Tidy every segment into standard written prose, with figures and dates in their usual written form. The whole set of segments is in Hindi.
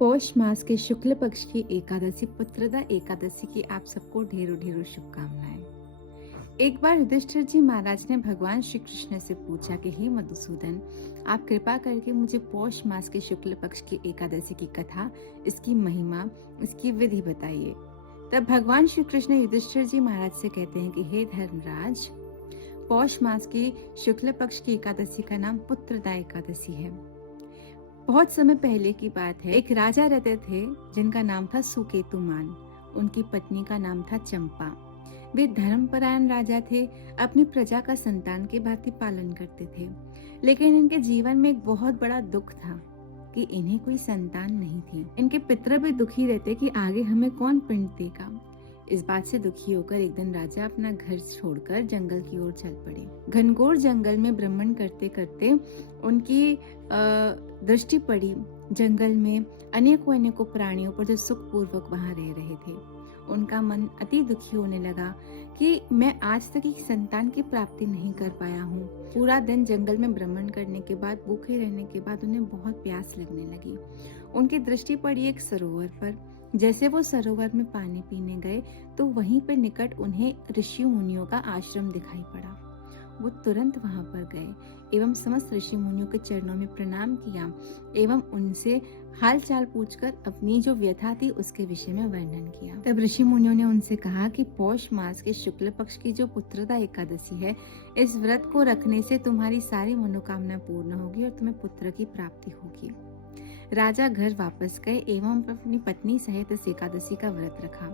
पौष मास के शुक्ल पक्ष की एकादशी पुत्रदा एकादशी की आप सबको ढेरों ढेरों शुभकामनाएं। एक बार युधिष्ठिर जी महाराज ने भगवान श्री कृष्ण से पूछा कि हे मधुसूदन, आप कृपा करके मुझे पौष मास के शुक्ल पक्ष की एकादशी की कथा, इसकी महिमा, इसकी विधि बताइए। तब भगवान श्री कृष्ण युधिष्ठिर जी महाराज से कहते हैं कि हे धर्मराज, पौष मास की शुक्ल पक्ष की एकादशी का नाम पुत्रदा एकादशी है। बहुत समय पहले की बात है, एक राजा रहते थे जिनका नाम था सुकेतुमान। उनकी पत्नी का नाम था चंपा। वे धर्मपरायण राजा थे, अपनी प्रजा का संतान के भांति पालन करते थे। लेकिन इनके जीवन में एक बहुत बड़ा दुख था कि इन्हें कोई संतान नहीं थी। इनके पितर भी दुखी रहते कि आगे हमें कौन पिंड देगा। इस बात से दुखी होकर एक दिन राजा अपना घर छोड़कर जंगल की ओर चल पड़े। घनघोर जंगल में भ्रमण करते करते उनकी दृष्टि पड़ी जंगल में अनेकों प्राणियों पर जो सुखपूर्वक वहां रह रहे थे। उनका मन अति दुखी होने लगा कि मैं आज तक एक संतान की प्राप्ति नहीं कर पाया हूँ। पूरा दिन जंगल में भ्रमण करने के बाद, भूखे रहने के बाद उन्हें बहुत प्यास लगने लगी। उनकी दृष्टि पड़ी एक सरोवर पर। जैसे वो सरोवर में पानी पीने गए तो वहीं पर निकट उन्हें ऋषि मुनियों का आश्रम दिखाई पड़ा। वो तुरंत वहां पर गए एवं समस्त ऋषि मुनियों के चरणों में प्रणाम किया एवं उनसे हाल चाल पूछकर अपनी जो व्यथा थी उसके विषय में वर्णन किया। तब ऋषि मुनियों ने उनसे कहा कि पौष मास के शुक्ल पक्ष की जो पुत्रदा एकादशी है, इस व्रत को रखने से तुम्हारी सारी मनोकामना पूर्ण होगी और तुम्हें पुत्र की प्राप्ति होगी। राजा घर वापस गए एवं अपनी पत्नी सहित इस एकादशी का व्रत रखा।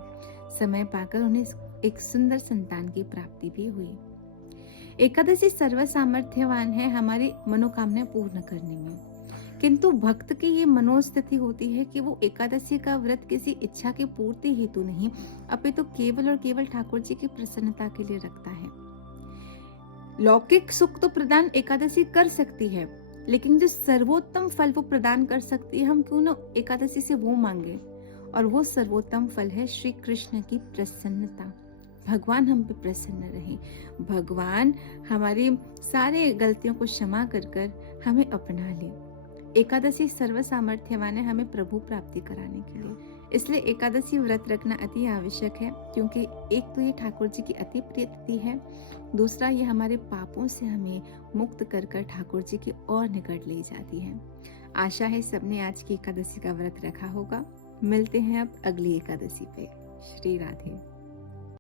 समय पाकर उन्हें एक सुंदर संतान की प्राप्ति भी हुई। एकादशी सर्व सामर्थ्यवान है हमारी मनोकामना पूर्ण करने में, किंतु भक्त की ये मनोस्थिति होती है कि वो एकादशी का व्रत किसी इच्छा की पूर्ति हेतु नहीं, अपितु तो केवल और केवल ठाकुर जी की प्रसन्नता के लिए रखता है। लौकिक सुख तो प्रदान एकादशी कर सकती है, लेकिन जो सर्वोत्तम फल वो प्रदान कर सकती है, हम क्यों न एकादशी से वो मांगे। और वो सर्वोत्तम फल है श्री कृष्ण की प्रसन्नता। भगवान हम पे प्रसन्न रहे, भगवान हमारी सारे गलतियों को क्षमा कर कर हमें अपना ले। एकादशी सर्व सामर्थ्यवान है हमें प्रभु प्राप्ति कराने के लिए। इसलिए एकादशी व्रत रखना अति आवश्यक है, क्योंकि एक तो ये ठाकुर जी की अति प्रिय तिथि है, दूसरा ये हमारे पापों से हमें मुक्त कर कर ठाकुर जी की और निकट ले जाती है। आशा है सबने आज की एकादशी का व्रत रखा होगा। मिलते हैं अब अगली एकादशी पे। श्री राधे।